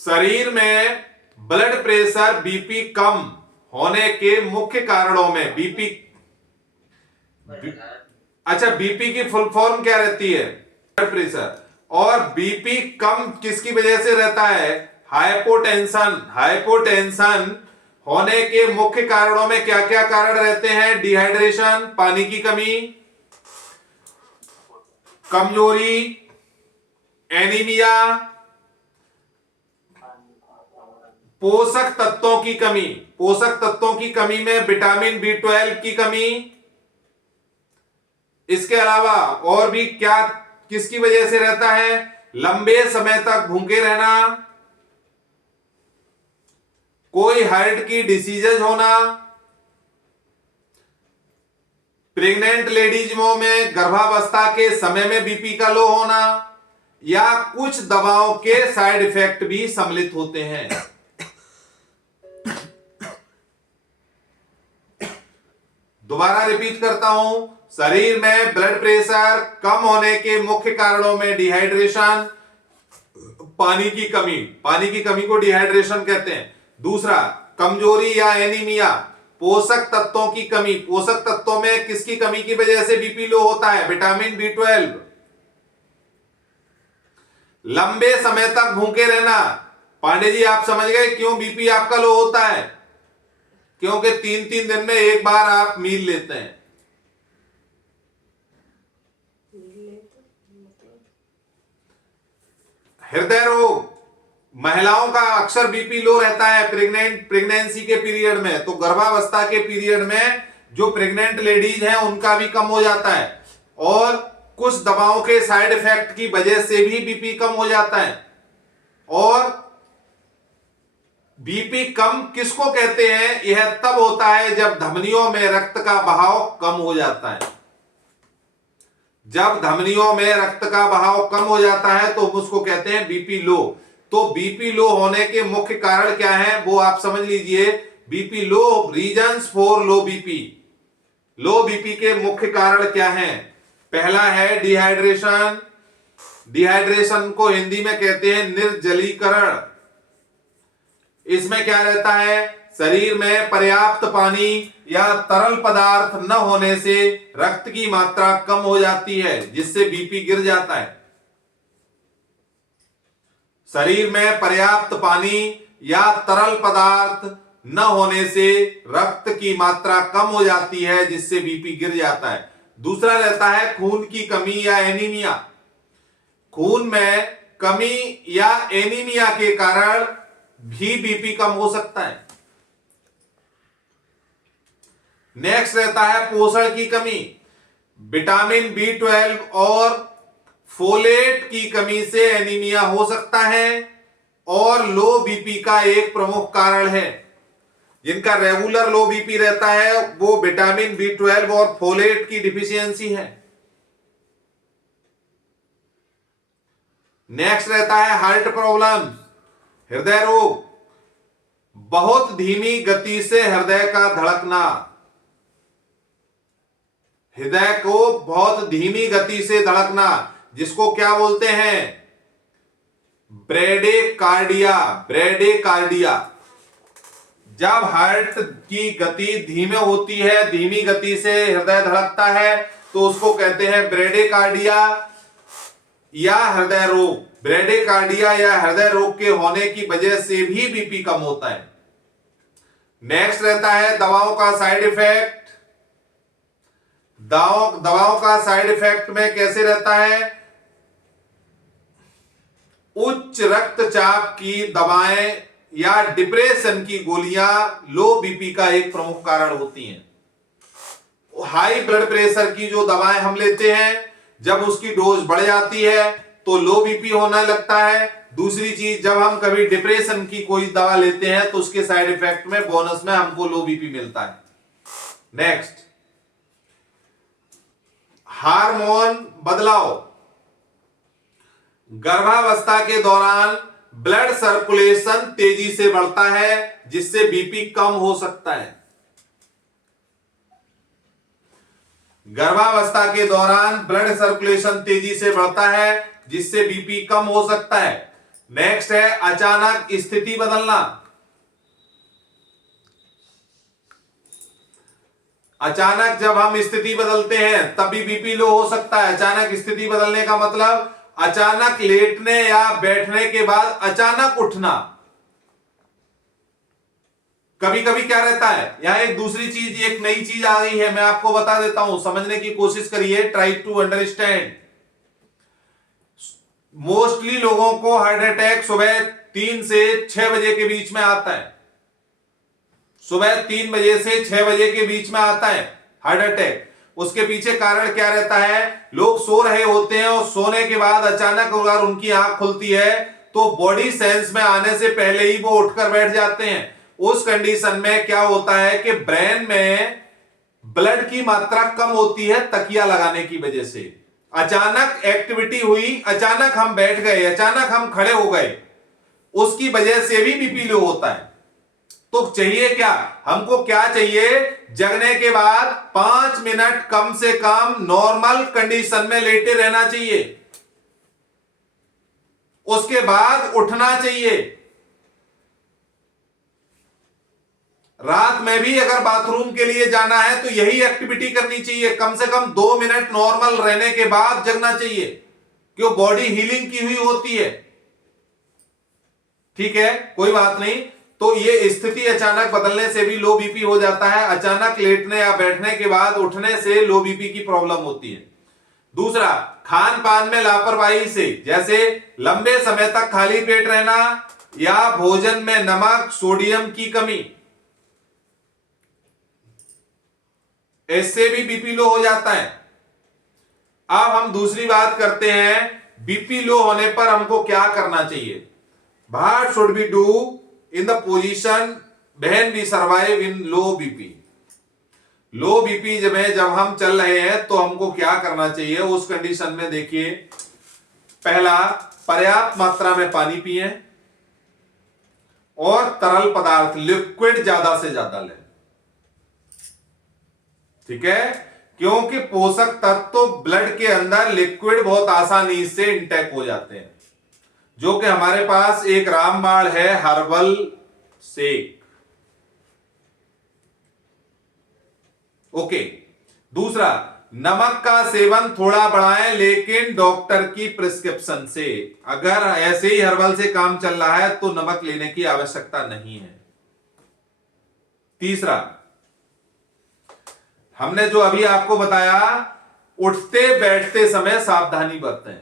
शरीर में blood pressure BP कम होने के मुख्य कारणों में अच्छा बीपी की फुल फॉर्म क्या रहती है? Blood pressure. और बीपी कम किसकी वजह से रहता है? हाइपोटेंशन। हाइपोटेंशन होने के मुख्य कारणों में क्या क्या कारण रहते हैं? डिहाइड्रेशन, पानी की कमी, कमजोरी, एनीमिया, पोषक तत्वों की कमी। पोषक तत्वों की कमी में विटामिन B12 की कमी। इसके अलावा और भी क्या किसकी वजह से रहता है? लंबे समय तक भूखे रहना, कोई हार्ट की डिसीजेज होना, प्रेग्नेंट लेडीजों में गर्भावस्था के समय में बीपी का लो होना, या कुछ दवाओं के साइड इफेक्ट भी सम्मिलित होते हैं। दोबारा रिपीट करता हूं, शरीर में ब्लड प्रेशर कम होने के मुख्य कारणों में डिहाइड्रेशन, पानी की कमी। पानी की कमी को डिहाइड्रेशन कहते हैं। दूसरा, कमजोरी या एनीमिया, पोषक तत्वों की कमी। पोषक तत्वों में किसकी कमी की वजह से बीपी लो होता है? Vitamin B12। लंबे समय तक भूखे रहना। पांडे जी आप समझ गए क्यों बीपी आपका लो होता है? क्योंकि 3-3 दिन में एक बार आप मील लेते हैं। हृदय रोग, महिलाओं का अक्सर बीपी लो रहता है प्रेगनेंसी के पीरियड में। तो गर्भावस्था के पीरियड में जो प्रेग्नेंट लेडीज हैं उनका भी कम हो जाता है, और कुछ दवाओं के साइड इफेक्ट की वजह से भी बीपी कम हो जाता है। और बीपी कम किसको कहते हैं? यह तब होता है जब धमनियों में रक्त का बहाव कम हो जाता है। जब धमनियों में रक्त का बहाव कम हो जाता है तो उसको कहते हैं बीपी लो। तो बीपी लो होने के मुख्य कारण क्या है वो आप समझ लीजिए। BP low, reasons for low BP. Low BP के मुख्य कारण क्या हैं? पहला है डिहाइड्रेशन। डिहाइड्रेशन को हिंदी में कहते हैं निर्जलीकरण। इसमें क्या रहता है? शरीर में पर्याप्त पानी या तरल पदार्थ न होने से रक्त की मात्रा कम हो जाती है, जिससे बीपी गिर जाता है। शरीर में पर्याप्त पानी या तरल पदार्थ न होने से रक्त की मात्रा कम हो जाती है, जिससे बीपी गिर जाता है। दूसरा रहता है खून की कमी या एनीमिया। खून में कमी या एनीमिया के कारण भी बीपी कम हो सकता है। नेक्स्ट रहता है पोषण की कमी। विटामिन B12 और फोलेट की कमी से एनीमिया हो सकता है, और लो बीपी का एक प्रमुख कारण है। जिनका रेगुलर लो बीपी रहता है वो विटामिन B12 और फोलेट की डिफिशियंसी है। नेक्स्ट रहता है हार्ट प्रॉब्लम, हृदय रोग। बहुत धीमी गति से हृदय का धड़कना। हृदय को बहुत धीमी गति से धड़कना, जिसको क्या बोलते हैं? ब्रेडेकार्डिया। ब्रेडेकार्डिया। जब हार्ट की गति धीमे होती है, धीमी गति से हृदय धड़कता है, तो उसको कहते हैं ब्रेडेकार्डिया या हृदय रोग। ब्रेडेकार्डिया या हृदय रोग के होने की वजह से भी बीपी कम होता है। नेक्स्ट रहता है दवाओं का साइड इफेक्ट। दवाओं का साइड इफेक्ट में कैसे रहता है? उच्च रक्तचाप की दवाएं या डिप्रेशन की गोलियां लो बीपी का एक प्रमुख कारण होती हैं। हाई ब्लड प्रेशर की जो दवाएं हम लेते हैं, जब उसकी डोज बढ़ जाती है तो लो बीपी होने लगता है। दूसरी चीज, जब हम कभी डिप्रेशन की कोई दवा लेते हैं तो उसके साइड इफेक्ट में बोनस में हमको लो बीपी मिलता है। नेक्स्ट, हार्मोन बदलाव। गर्भावस्था के दौरान ब्लड सर्कुलेशन तेजी से बढ़ता है, जिससे बीपी कम हो सकता है। गर्भावस्था के दौरान ब्लड सर्कुलेशन तेजी से बढ़ता है, जिससे बीपी कम हो सकता है। नेक्स्ट है अचानक स्थिति बदलना। अचानक जब हम स्थिति बदलते हैं तभी बीपी लो हो सकता है। अचानक स्थिति बदलने का मतलब अचानक लेटने या बैठने के बाद अचानक उठना। कभी कभी क्या रहता है, यहां एक दूसरी चीज, एक नई चीज आ गई है, मैं आपको बता देता हूं, समझने की कोशिश करिए, ट्राई टू अंडरस्टैंड। मोस्टली लोगों को हार्ट अटैक सुबह 3 से 6 बजे के बीच में आता है। सुबह 3 बजे से 6 बजे के बीच में आता है हार्ट अटैक। उसके पीछे कारण क्या रहता है, लोग सो रहे होते हैं और सोने के बाद अचानक अगर उनकी आंख खुलती है तो बॉडी सेंस में आने से पहले ही वो उठकर बैठ जाते हैं। उस कंडीशन में क्या होता है कि ब्रेन में ब्लड की मात्रा कम होती है तकिया लगाने की वजह से। अचानक एक्टिविटी हुई, अचानक हम बैठ गए, अचानक हम खड़े हो गए, उसकी वजह से भी बीपी लो होता है। तो चाहिए क्या हमको, क्या चाहिए, जगने के बाद 5 मिनट कम से कम नॉर्मल कंडीशन में लेटे रहना चाहिए, उसके बाद उठना चाहिए। रात में भी अगर बाथरूम के लिए जाना है तो यही एक्टिविटी करनी चाहिए, कम से कम 2 मिनट नॉर्मल रहने के बाद जगना चाहिए, क्यों बॉडी हीलिंग की हुई होती है। ठीक है, कोई बात नहीं। तो ये स्थिति अचानक बदलने से भी लो बीपी हो जाता है। अचानक लेटने या बैठने के बाद उठने से लो बीपी की प्रॉब्लम होती है। दूसरा, खान पान में लापरवाही से, जैसे लंबे समय तक खाली पेट रहना या भोजन में नमक सोडियम की कमी, इससे भी बीपी लो हो जाता है। अब हम दूसरी बात करते हैं, बीपी लो होने पर हमको क्या करना चाहिए। What should be do in the position when we survive in low BP. Low BP जब हम चल रहे हैं तो हमको क्या करना चाहिए उस कंडीशन में। देखिए, पहला, पर्याप्त मात्रा में पानी पिए और तरल पदार्थ लिक्विड ज्यादा से ज्यादा लें। ठीक है, क्योंकि पोषक तत्व ब्लड के अंदर लिक्विड बहुत आसानी से इंटेक हो जाते हैं, जो कि हमारे पास एक रामबाण है, हर्बल शेक। ओके। दूसरा, नमक का सेवन थोड़ा बढ़ाएं लेकिन डॉक्टर की प्रिस्क्रिप्शन से। अगर ऐसे ही हर्बल से काम चल रहा है तो नमक लेने की आवश्यकता नहीं है। तीसरा, हमने जो अभी आपको बताया, उठते बैठते समय सावधानी बरतें।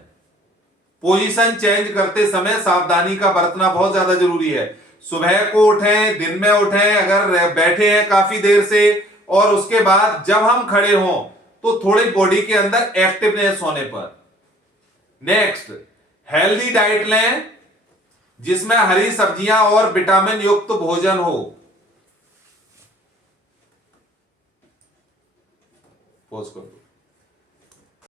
पोजीशन चेंज करते समय सावधानी का बरतना बहुत ज्यादा जरूरी है। सुबह को उठें, दिन में उठें, अगर बैठे हैं काफी देर से, और उसके बाद जब हम खड़े हों तो थोड़ी बॉडी के अंदर एक्टिवनेस होने पर। नेक्स्ट, हेल्दी डाइट लें जिसमें हरी सब्जियां और विटामिन युक्त भोजन हो। पॉज कर दो।